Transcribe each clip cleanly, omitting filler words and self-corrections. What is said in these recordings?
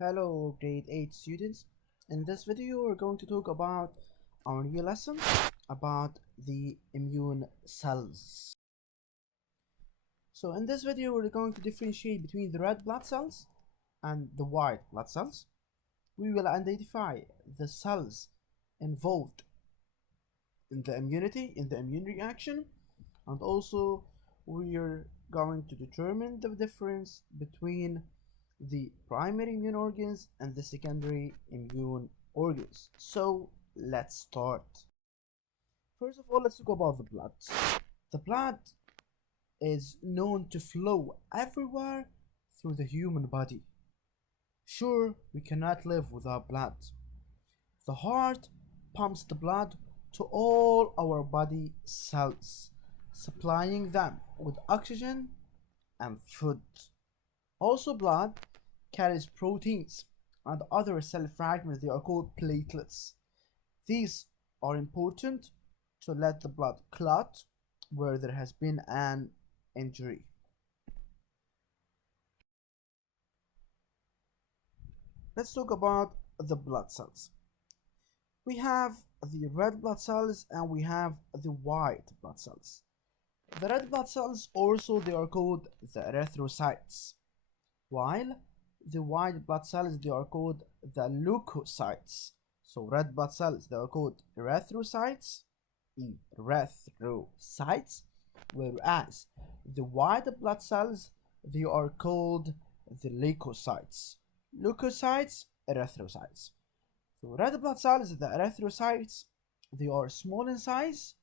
Hello grade 8 students. In this video we're going to talk about our new lesson about the immune cells. So in this video we're going to differentiate between the red blood cells and the white blood cells. We will identify the cells involved in the immunity, in the immune reaction, and also we are going to determine the difference between the primary immune organs and the secondary immune organs. So let's start. First of all, let's talk about the blood. The blood is known to flow everywhere through the human body. Sure, we cannot live without blood. The heart pumps the blood to all our body cells, supplying them with oxygen and food. Also, blood carries proteins and other cell fragments. They are called platelets. These are important to let the blood clot where there has been an injury. Let's talk about the blood cells. We have the red blood cells and we have the white blood cells. The red blood cells also they are called the erythrocytes, while the white blood cells they are called the leukocytes. So red blood cells they are called erythrocytes, whereas the white blood cells they are called the leukocytes. Leukocytes, erythrocytes. So red blood cells, the erythrocytes, they are small in size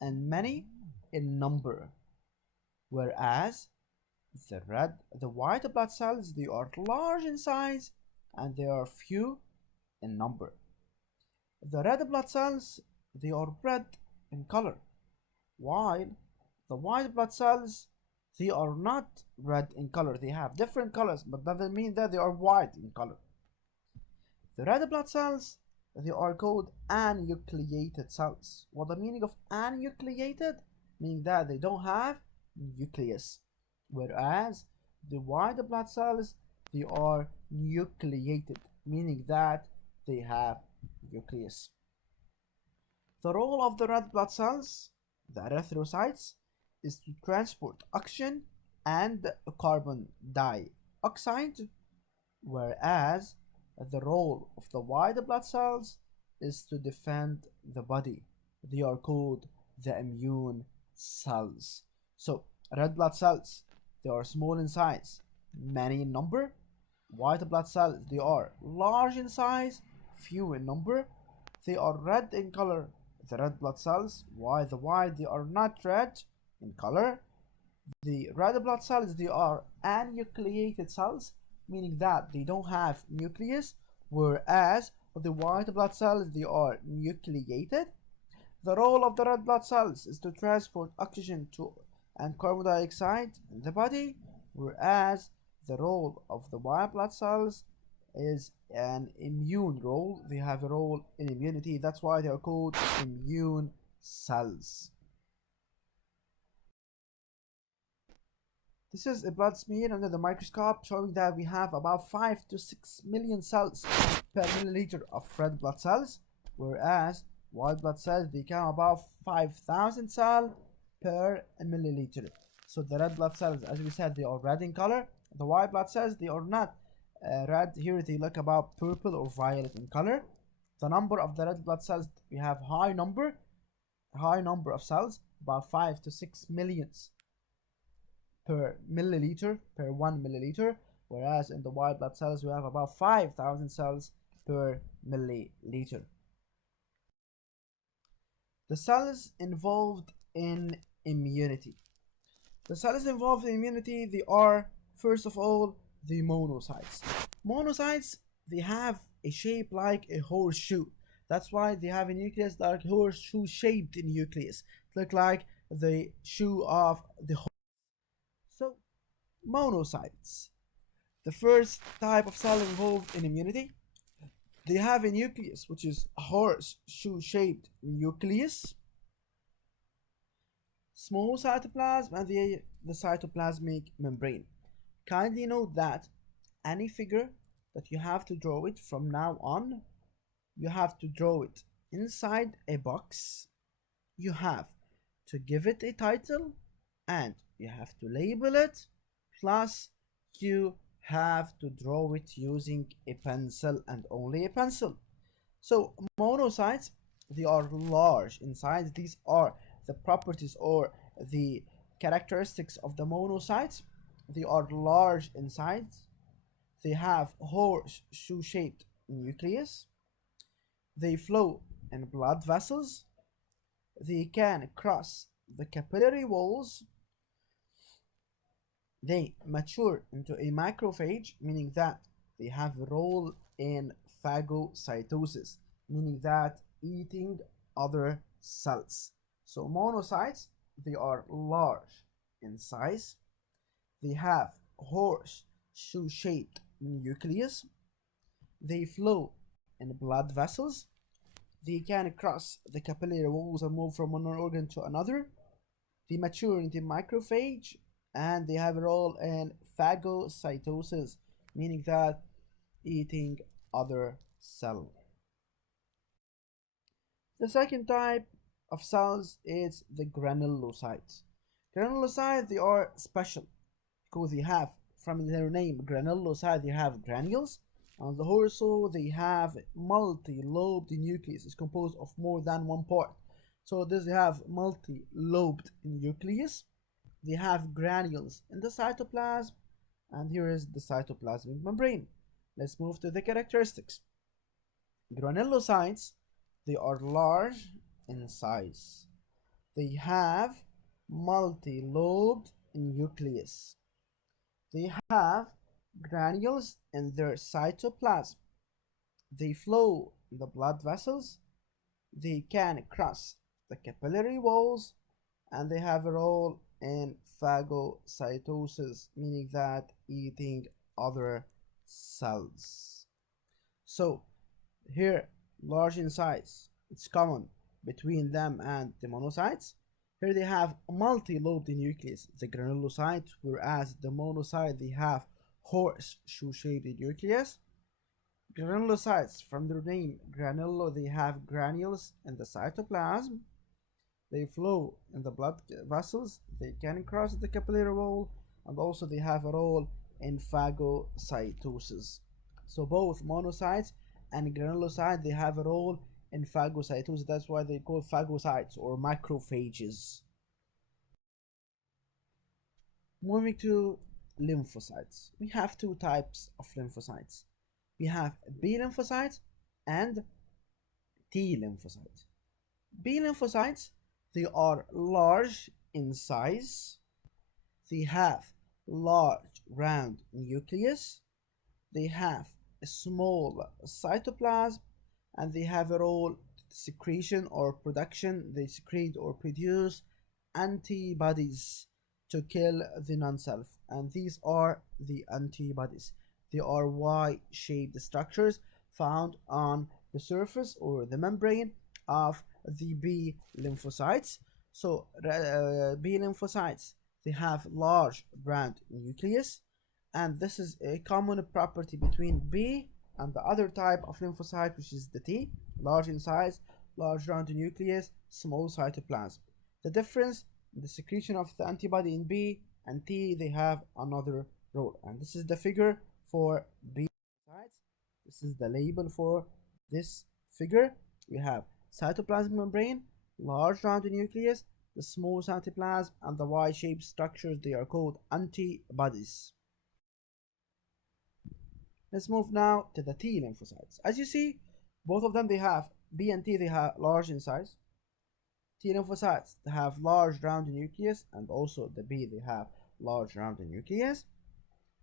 and many in number, whereas the white blood cells they are large in size and they are few in number. The red blood cells they are red in color, while the white blood cells they are not red in color. They have different colors, but that doesn't mean that they are white in color. The red blood cells they are called anucleated cells. What the meaning of anucleated? Meaning that they don't have nucleus, whereas the white blood cells they are nucleated, meaning that they have nucleus. The role of the red blood cells, the erythrocytes, is to transport oxygen and carbon dioxide, whereas the role of the white blood cells is to defend the body. They are called the immune cells. So red blood cells they are small in size, many in number. White blood cells they are large in size, few in number. They are red in color, the red blood cells, while the white they are not red in color. The red blood cells they are anucleated cells, meaning that they don't have nucleus, whereas the white blood cells they are nucleated. The role of the red blood cells is to transport oxygen and carbon dioxide in the body, whereas the role of the white blood cells is an immune role. They have a role in immunity. That's why they are called immune cells. This is a blood smear under the microscope showing that we have about 5 to 6 million cells per milliliter of red blood cells, whereas white blood cells they count about 5,000 cells per milliliter. So the red blood cells, as we said, they are red in color. The white blood cells they are not red. Here they look about purple or violet in color. The number of the red blood cells we have high number of cells, about 5 to 6 millions per milliliter, per 1 milliliter, whereas in the white blood cells we have about 5,000 cells per milliliter. The cells involved in immunity. The cells involved in immunity they are first of all the monocytes. Monocytes they have a shape like a horseshoe. That's why they have a nucleus like horseshoe shaped nucleus. It look like the shoe of the horse. So monocytes, the first type of cell involved in immunity, they have a nucleus which is a horseshoe shaped nucleus, small cytoplasm, and the cytoplasmic membrane. Kindly note that any figure that you have to draw it from now on. You have to draw it inside a box. You have to give it a title and you have to label it. Plus, you have to draw it using a pencil and only a pencil. So, monocytes, they are large in size. These are the properties or the characteristics of the monocytes. They are large in size. They have horseshoe shaped nucleus. They flow in blood vessels. They can cross the capillary walls. They mature into a macrophage, meaning that they have a role in phagocytosis, meaning that eating other cells. So monocytes, they are large in size. They have horseshoe-shaped nucleus. They flow in blood vessels. They can cross the capillary walls and move from one organ to another. They mature into macrophage and they have a role in phagocytosis, meaning that eating other cell. The second type of cells is the granulocytes. Granulocytes, they are special because they have, from their name, granulocyte, they have granules. And also they have multi-lobed nucleus. It's composed of more than one part. So they have multi-lobed nucleus. They have granules in the cytoplasm, and here is the cytoplasmic membrane. Let's move to the characteristics. Granulocytes, they are large in size. They have multi-lobed nucleus. They have granules in their cytoplasm. They flow in the blood vessels. They can cross the capillary walls, and they have a role in phagocytosis, meaning that eating other cells. So here, large in size, it's common between them and the monocytes. Here they have multi-lobed nucleus, the granulocyte, whereas the monocyte, they have horseshoe-shaped nucleus. Granulocytes, from their name granulo, they have granules in the cytoplasm. They flow in the blood vessels. They can cross the capillary wall, and also they have a role in phagocytosis. So both monocytes and granulocytes, they have a role in phagocytosis. That's why they call phagocytes or macrophages. Moving to lymphocytes. We have two types of lymphocytes. We have B lymphocytes and T lymphocytes. B lymphocytes, they are large in size. They have large round nucleus. They have a small cytoplasm, and they have a role secretion or production. They secrete or produce antibodies to kill the non-self, and these are the antibodies. They are Y-shaped structures found on the surface or the membrane of the B lymphocytes. So B lymphocytes, they have large round nucleus, and this is a common property between B and the other type of lymphocyte, which is the T, large in size, large round nucleus, small cytoplasm. The difference in the secretion of the antibody in B and T, they have another role, and this is the figure for B lymphocytes. This is the label for this figure. We have cytoplasmic membrane, large round nucleus, the small cytoplasm, and the Y-shaped structures. They are called antibodies. Let's move now to the T lymphocytes. As you see, both of them, they have B and T, they have large in size. T lymphocytes, they have large round nucleus, and also the B, they have large round nucleus.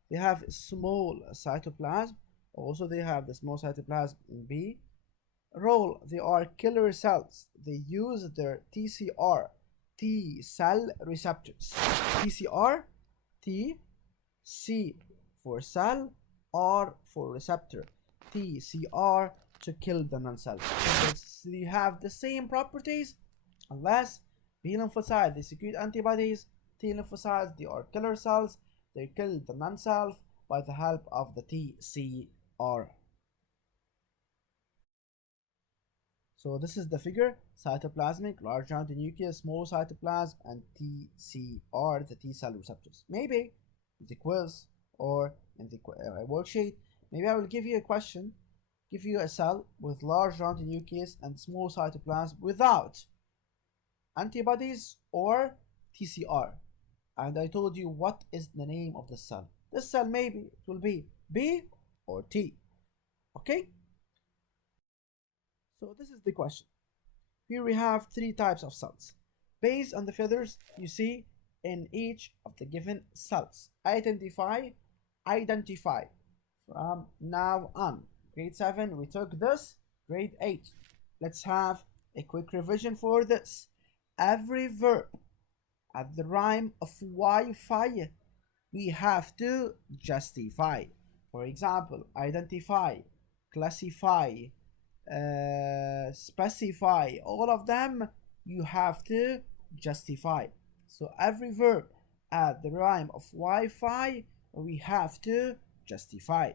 They have small cytoplasm. Also, they have the small cytoplasm in B. Role, they are killer cells. They use their TCR, T cell receptors. TCR, T, C for cell, R for receptor. TCR to kill the non-cell. So they have the same properties, unless B lymphocytes, they secrete antibodies. T lymphocytes, they are killer cells. They kill the non-self by the help of the TCR. R. So this is the figure: cytoplasmic, large rounded nucleus, small cytoplasm, and TCR, the T cell receptors. Maybe in the quiz or in the worksheet, maybe I will give you a question, give you a cell with large rounded nucleus and small cytoplasm without antibodies or TCR. And I told you what is the name of the cell. This cell maybe it will be B or T. Okay? So this is the question. Here we have three types of cells. Based on the figures you see in each of the given cells. Identify from now on. Grade 7, we took this. Grade 8. Let's have a quick revision for this. Every verb at the rhyme of Wi-Fi, we have to justify. For example, identify, classify, specify, all of them you have to justify. So every verb at the rhyme of Wi-Fi, we have to justify.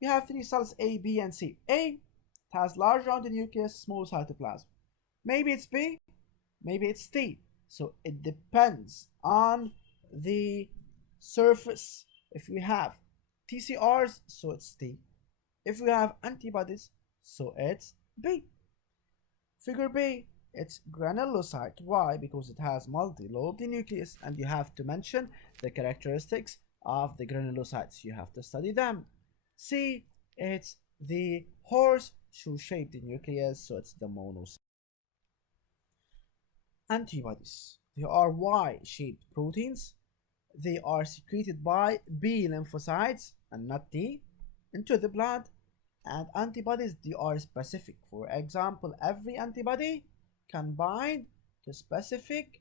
We have three cells A, B, and C. A has large rounded nucleus, small cytoplasm. Maybe it's B, maybe it's T. So it depends on the surface. If we have TCRs, so it's T. If we have antibodies, so it's B. Figure B, it's granulocyte. Why? Because it has multi-lobed nucleus, and you have to mention the characteristics of the granulocytes. You have to study them. C, it's the horseshoe-shaped nucleus, so it's the monocyte. Antibodies, they are Y-shaped proteins. They are secreted by B lymphocytes and not T into the blood. And antibodies, they are specific. For example, every antibody can bind to specific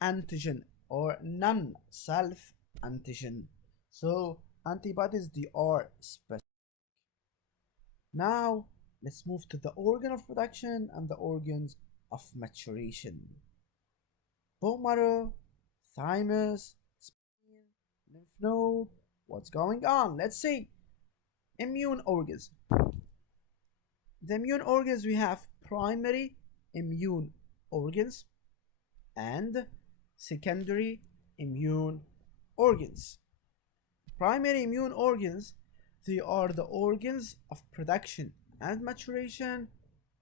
antigen or non-self antigen. So antibodies, they are specific. Now let's move to the organ of production and the organs of maturation. Bone marrow, thymus, spleen, lymph node. What's going on? Let's see. Immune organs. The immune organs, we have primary immune organs and secondary immune organs. Primary immune organs, they are the organs of production and maturation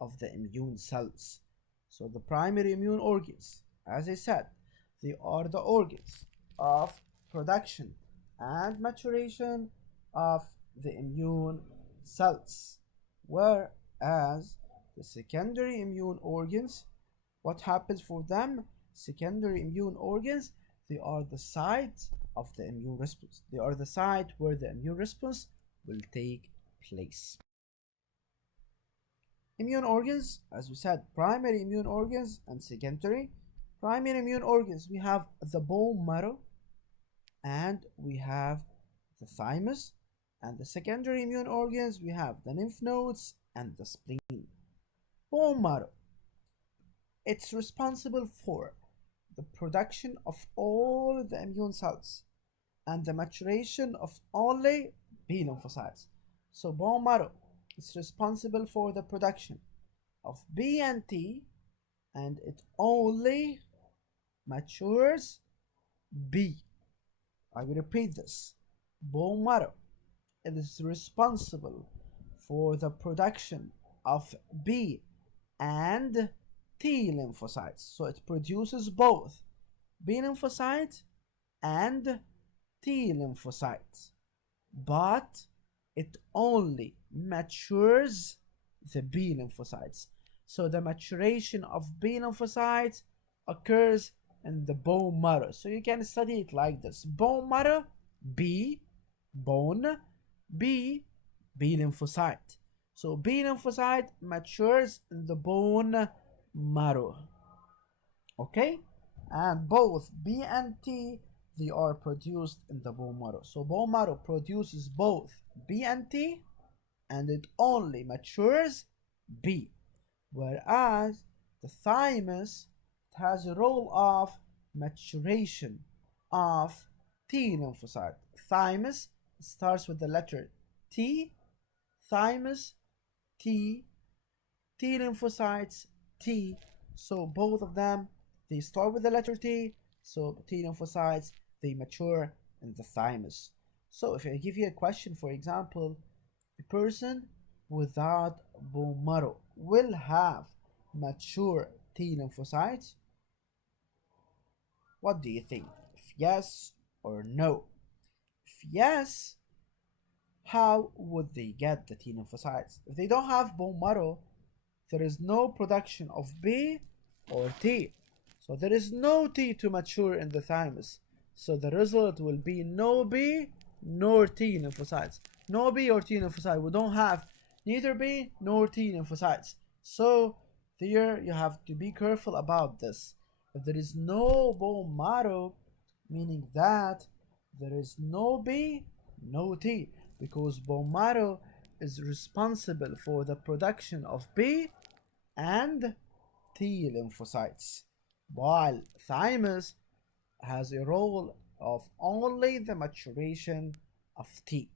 of the immune cells. So the primary immune organs, as I said, they are the organs of production and maturation of the immune cells. Whereas the secondary immune organs, what happens for them? Secondary immune organs, they are the site of the immune response. They are the site where the immune response will take place. Immune organs, as we said, primary immune organs and secondary. Primary immune organs, we have the bone marrow and we have the thymus. And the secondary immune organs, we have the lymph nodes and the spleen. Bone marrow, it's responsible for the production of all the immune cells and the maturation of only B lymphocytes. So bone marrow is responsible for the production of B and T, and it only matures B. I will repeat this. Bone marrow, it is responsible for the production of B and T lymphocytes. So it produces both B lymphocytes and T lymphocytes, but it only matures the B lymphocytes. So the maturation of B lymphocytes occurs in the bone marrow. So you can study it like this: bone marrow, B, bone, B, B lymphocyte. So B lymphocyte matures in the bone marrow. Okay? And both B and T, they are produced in the bone marrow. So bone marrow produces both B and T, and it only matures B. Whereas the thymus has a role of maturation of T lymphocyte. Thymus starts with the letter T. thymus, T, T lymphocytes, T. So both of them, they start with the letter T. So T lymphocytes, they mature in the thymus. So if I give you a question, for example, a person without bone marrow will have mature T lymphocytes. What do you think? If yes or no? If yes, how would they get the T lymphocytes? If they don't have bone marrow, there is no production of B or T. So there is no T to mature in the thymus. So the result will be no B nor T lymphocytes. No B or T lymphocyte. We don't have neither B nor T lymphocytes. So here you have to be careful about this. If there is no bone marrow, meaning that there is no B, no T, because bone marrow is responsible for the production of B and T lymphocytes, while thymus has a role of only the maturation of T.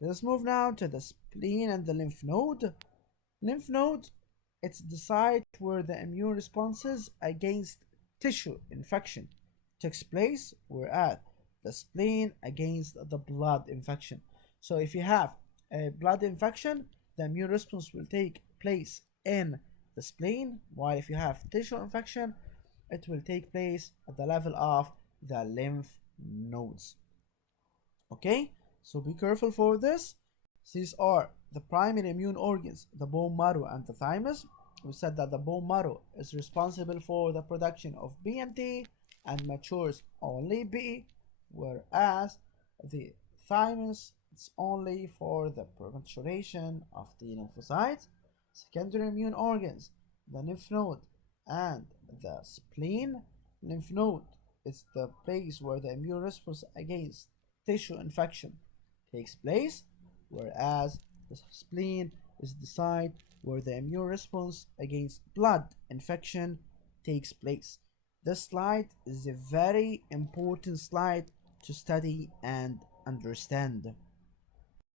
Let's move now to the spleen and the lymph node. Lymph node, it's the site where the immune responses against tissue infection takes place, whereas the spleen against the blood infection. So if you have a blood infection, the immune response will take place in the spleen, while if you have tissue infection, it will take place at the level of the lymph nodes. Okay, so be careful for this. These are the primary immune organs, the bone marrow and the thymus. We said that the bone marrow is responsible for the production of B and T and matures only B, whereas the thymus is only for the maturation of the lymphocytes. Secondary immune organs, the lymph node and the spleen. Lymph node is the place where the immune response against tissue infection takes place, whereas the spleen is the site where the immune response against blood infection takes place. This slide is a very important slide to study and understand.